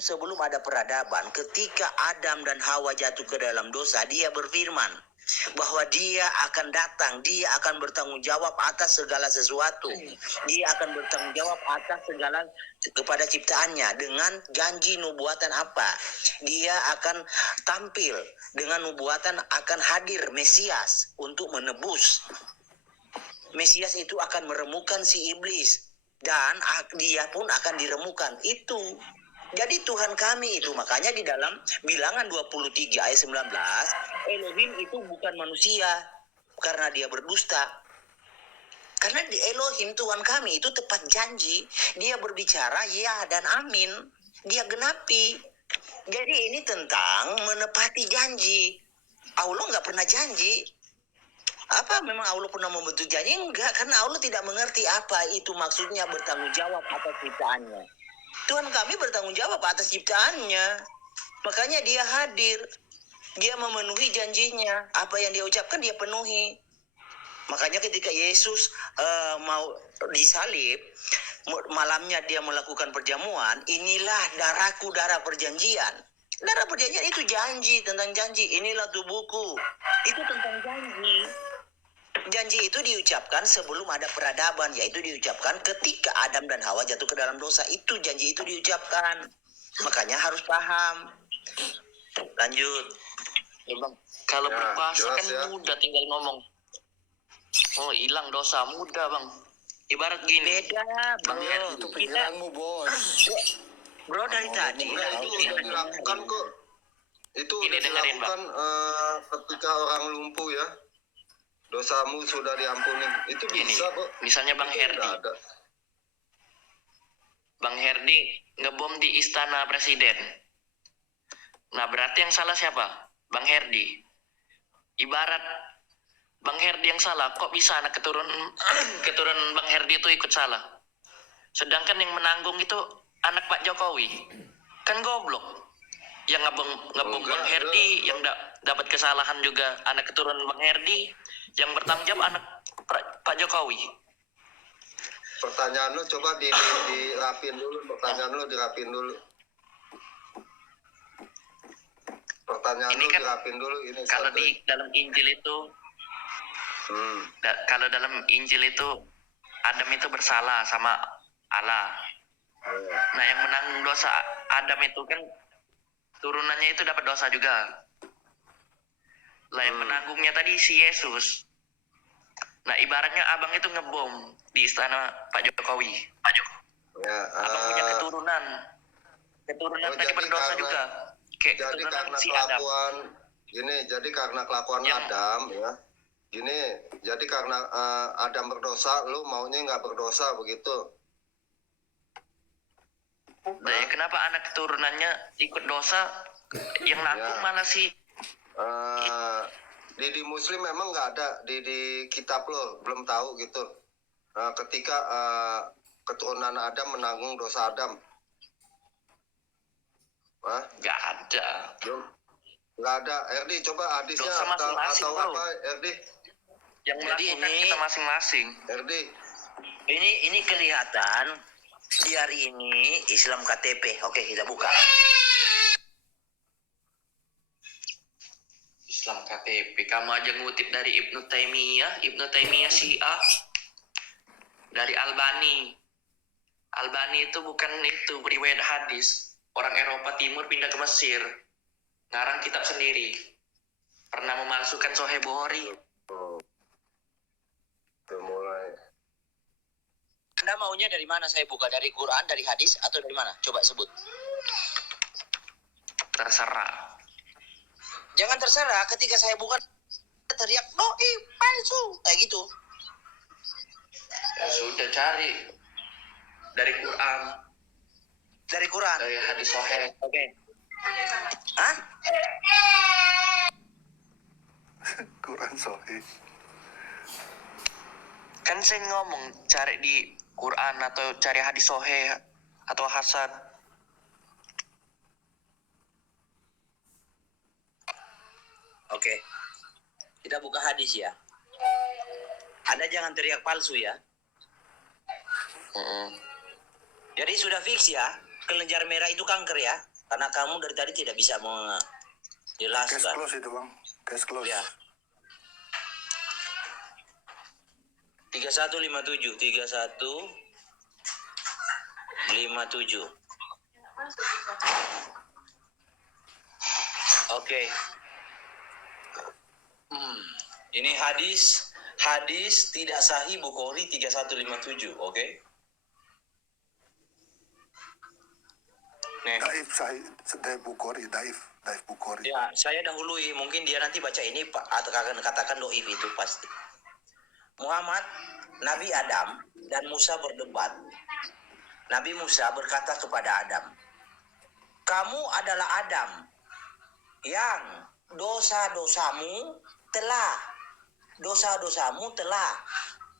sebelum ada peradaban, ketika Adam dan Hawa jatuh ke dalam dosa, dia berfirman bahwa dia akan datang, dia akan bertanggung jawab atas segala sesuatu. Dia akan bertanggung jawab atas segala kepada ciptaannya dengan janji nubuatan apa? Dia akan tampil dengan nubuatan akan hadir Mesias untuk menebus. Mesias itu akan meremukkan si iblis dan dia pun akan diremukkan. Itu. Jadi Tuhan kami itu, makanya di dalam Bilangan 23 ayat 19, Elohim itu bukan manusia karena dia berdusta. Karena di Elohim Tuhan kami itu tepat janji, dia berbicara ya dan amin, dia genapi. Jadi ini tentang menepati janji. Allah nggak pernah janji. Apa memang Allah pernah membentuk janji? Enggak, karena Allah tidak mengerti apa itu maksudnya bertanggung jawab atas ciptaannya. Tuhan kami bertanggung jawab atas ciptaannya. Makanya dia hadir. Dia memenuhi janjinya. Apa yang dia ucapkan dia penuhi. Makanya ketika Yesus mau disalib, malamnya dia melakukan perjamuan, inilah darahku, darah perjanjian. Darah perjanjian itu janji, tentang janji. Inilah tubuhku. Itu tentang janji. Janji itu diucapkan sebelum ada peradaban, yaitu diucapkan ketika Adam dan Hawa jatuh ke dalam dosa. Itu janji itu diucapkan. Makanya harus paham. Lanjut. Ya, Bang. Kalau berpuasa kan ya, mudah tinggal ngomong. Oh, hilang dosa mudah, Bang. Ibarat gini. Beda, Bang. Itu pikiranmu, Bos. Bro, dari tadi itu udah dilakukan kok. Itu ini udah dilakukan ketika orang lumpuh ya. Dosamu sudah diampuni. Itu bisa kok. Misalnya Bang Herdi. Bang Herdi ngebom di istana presiden. Nah, berarti yang salah siapa? Bang Herdi. Ibarat Bang Herdi yang salah, kok bisa anak keturunan Bang Herdi itu ikut salah? Sedangkan yang menanggung itu anak Pak Jokowi. Kan goblok. Yang ngebom Bang Herdi, yang dapat kesalahan juga anak keturunan Bang Herdi, yang bertanggung jawab anak Pak Jokowi. Pertanyaan lu coba dirapin dulu. Pertanyaan ini lu kan dirapin dulu. Ini kalau di dalam Injil itu, kalau dalam Injil itu Adam itu bersalah sama Allah. Nah, yang menanggung dosa Adam itu kan turunannya itu dapat dosa juga. Lah yang menanggungnya tadi si Yesus. Nah, ibaratnya abang itu ngebom di istana Pak Jokowi. Ya, abang punya keturunan tadi berdosa juga. Jadi karena kelakuan jadi karena kelakuan Adam ya. Jadi karena Adam berdosa, lu maunya nggak berdosa begitu. Nah, ya kenapa anak keturunannya ikut dosa, yang nanggung malah si di Muslim memang nggak ada di kitab lo, belum tahu gitu. Ketika keturunan Adam menanggung dosa Adam. Nggak ada. Nggak ada. Erdi, coba hadisnya atau apa, Erdi? Yang melakukan kita masing-masing. Erdi. Ini kelihatan di hari ini Islam KTP. Oke, kita buka. Islam KTP. Kamu aja ngutip dari Ibnu Taimiyah Syiah. Dari Albani itu bukan itu riwayat hadis. Orang Eropa Timur pindah ke Mesir. Ngarang kitab sendiri. Pernah memalsukan Sahih Bukhari. Mulai. Anda maunya dari mana saya buka? Dari Quran, dari hadis, atau dari mana? Coba sebut. Terserah. Jangan terserah, ketika saya buka teriak, doi, palsu, kayak gitu. Ya sudah, cari dari Quran. Dari Quran? Dari hadis Sahih. Oke. Hah? Quran Sahih. Kan saya ngomong cari di Quran atau cari hadis Sahih atau hasan. Oke. Kita buka hadis ya. Anda jangan teriak palsu ya. Jadi sudah fix ya. kelenjar merah itu kanker ya, karena kamu dari tadi tidak bisa Case menjelaskan. close itu bang. Case close. Ya. 3157, 3157. Oke. Ini hadis tidak sahih Bukhari 3157, oke? Nih. Daif sahih, daif Bukhari, daif Bukhari. Ya, saya dahului, mungkin dia nanti baca ini atau akan katakan doif itu pasti. Muhammad, Nabi Adam dan Musa berdebat. Nabi Musa berkata kepada Adam, "Kamu adalah Adam yang dosa-dosamu telah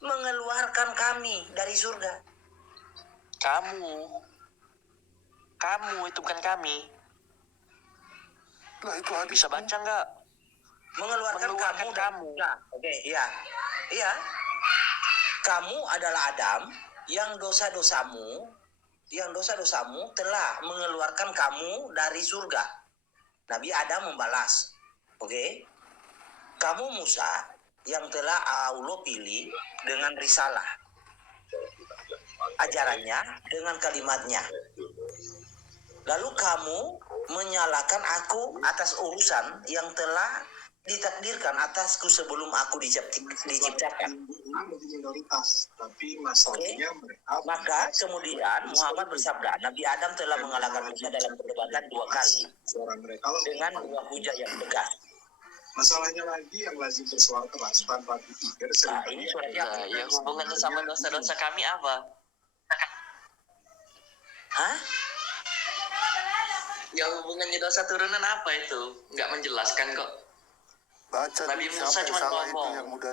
mengeluarkan kami dari surga." Kamu itu bukan kami. Lah itu hadis. Bisa baca nggak? Mengeluarkan kamu. kamu. Nah, oke, iya. Kamu adalah Adam yang dosa-dosamu telah mengeluarkan kamu dari surga. Nabi Adam membalas, oke? Kamu Musa yang telah Allah pilih dengan risalah, ajarannya dengan kalimatnya. Lalu kamu menyalahkan aku atas urusan yang telah ditakdirkan atasku sebelum aku diciptakan. Tapi masalahnya mereka. Maka kemudian Muhammad bersabda, Nabi Adam telah mengalahkan Musa dalam perdebatan 2 kali Suara mereka dengan 2 hujah yang tegas. Masalahnya lagi yang lazim bersuara keras tanpa dipikir. Nah, ini suratnya. Nah, ya hubungannya sama dosa-dosa kami apa? Hah? Ya hubungannya dosa turunan apa itu? Nggak menjelaskan kok. Baca Nabi dulu Musa siapa yang cuma salah ngomong. itu yang udah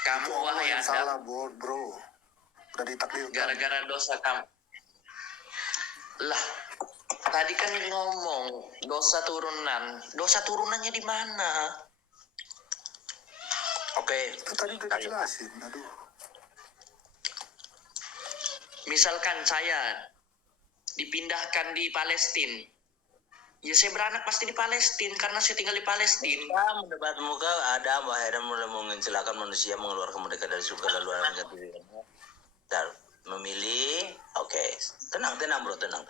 Kamu itu Allah wahai yang Adam, salah bro. Udah ditakdirkan. gara-gara dosa kamu. Lah, tadi kan ngomong dosa turunan. Dosa turunannya di mana? Oke. Itu tadi udah dijelasin. Aduh. Misalkan saya dipindahkan di Palestina, ya saya beranak pasti di Palestina karena saya tinggal di Palestina. Kita mendebat muka Adam, wahai Adam mulai mengencelakan manusia, mengeluarkan mereka dari surga lalu anak memilih. Oke. Tenang bro, tenang.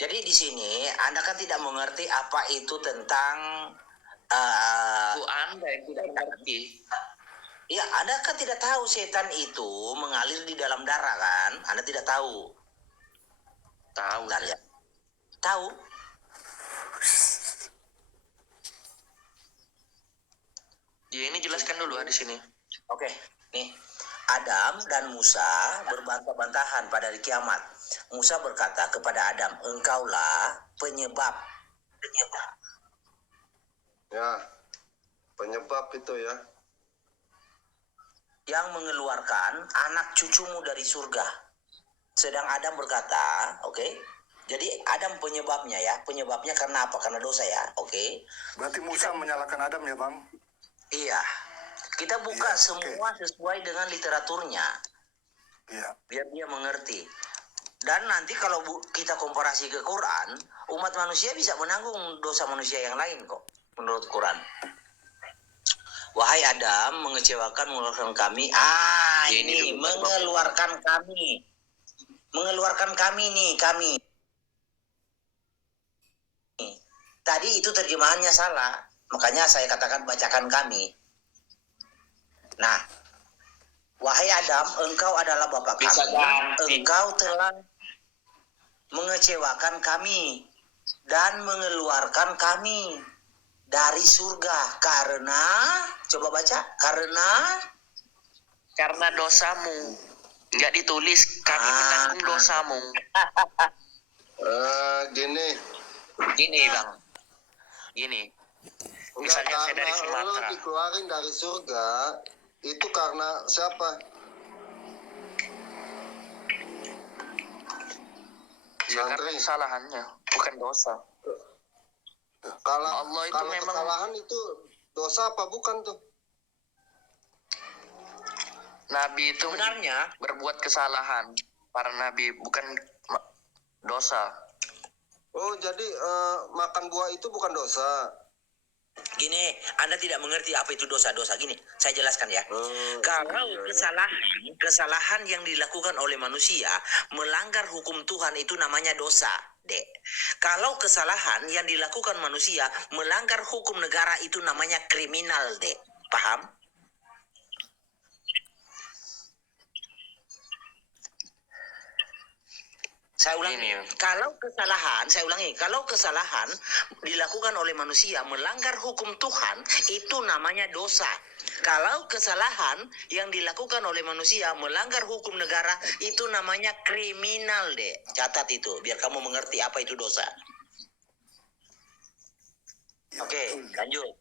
Jadi di sini Anda kan tidak mengerti apa itu tentang Anda yang tidak mengerti. ya, Anda kan tidak tahu setan itu mengalir di dalam darah kan? Anda tidak tahu. Tahu. Bentar ya. Tahu? Ya ini jelaskan dulu di sini. Oke, nih. Adam dan Musa berbantah-bantahan pada hari kiamat. Musa berkata kepada Adam, "Engkaulah penyebab." Ya, penyebab itu ya. Yang mengeluarkan anak cucumu dari surga. Sedang Adam berkata, oke. Jadi Adam penyebabnya ya. Penyebabnya karena apa? Karena dosa ya. Oke. Berarti Musa menyalahkan Adam ya bang? Iya. Kita buka Iya, semua sesuai dengan literaturnya. Iya. Biar dia mengerti. Dan nanti kalau kita komparasi ke Quran, umat manusia bisa menanggung dosa manusia yang lain kok. Menurut Quran. Wahai Adam, mengecewakan mengeluarkan kami. Ini mengeluarkan kami. Mengeluarkan kami nih, kami. Tadi itu terjemahannya salah. Makanya saya katakan bacakan kami. Nah, wahai Adam, engkau adalah Bapa kami. Engkau telah mengecewakan kami dan mengeluarkan kami dari surga karena, coba baca, Karena dosamu. Nggak ditulis kami menanggung dosamu. Gini Bang. Gini. enggak, Misalnya saya dari karena lu Sumatera. dikeluarin dari surga itu karena siapa? Ya, karena kesalahannya, bukan dosa. Kalau Allah itu kalau memang- kesalahan itu dosa apa bukan tuh? Nabi itu sebenarnya berbuat kesalahan. Para nabi bukan dosa. Oh, jadi makan buah itu bukan dosa. Gini, Anda tidak mengerti apa itu dosa-dosa. Gini, saya jelaskan ya. Kalau kesalahan yang dilakukan oleh manusia melanggar hukum Tuhan itu namanya dosa, Dek. Kalau kesalahan yang dilakukan manusia melanggar hukum negara itu namanya kriminal, Dek. Paham? Saya ulangi, kalau kesalahan dilakukan oleh manusia melanggar hukum Tuhan, itu namanya dosa. Kalau kesalahan yang dilakukan oleh manusia melanggar hukum negara, itu namanya kriminal, Dek. Catat itu, biar kamu mengerti apa itu dosa. Oke, lanjut.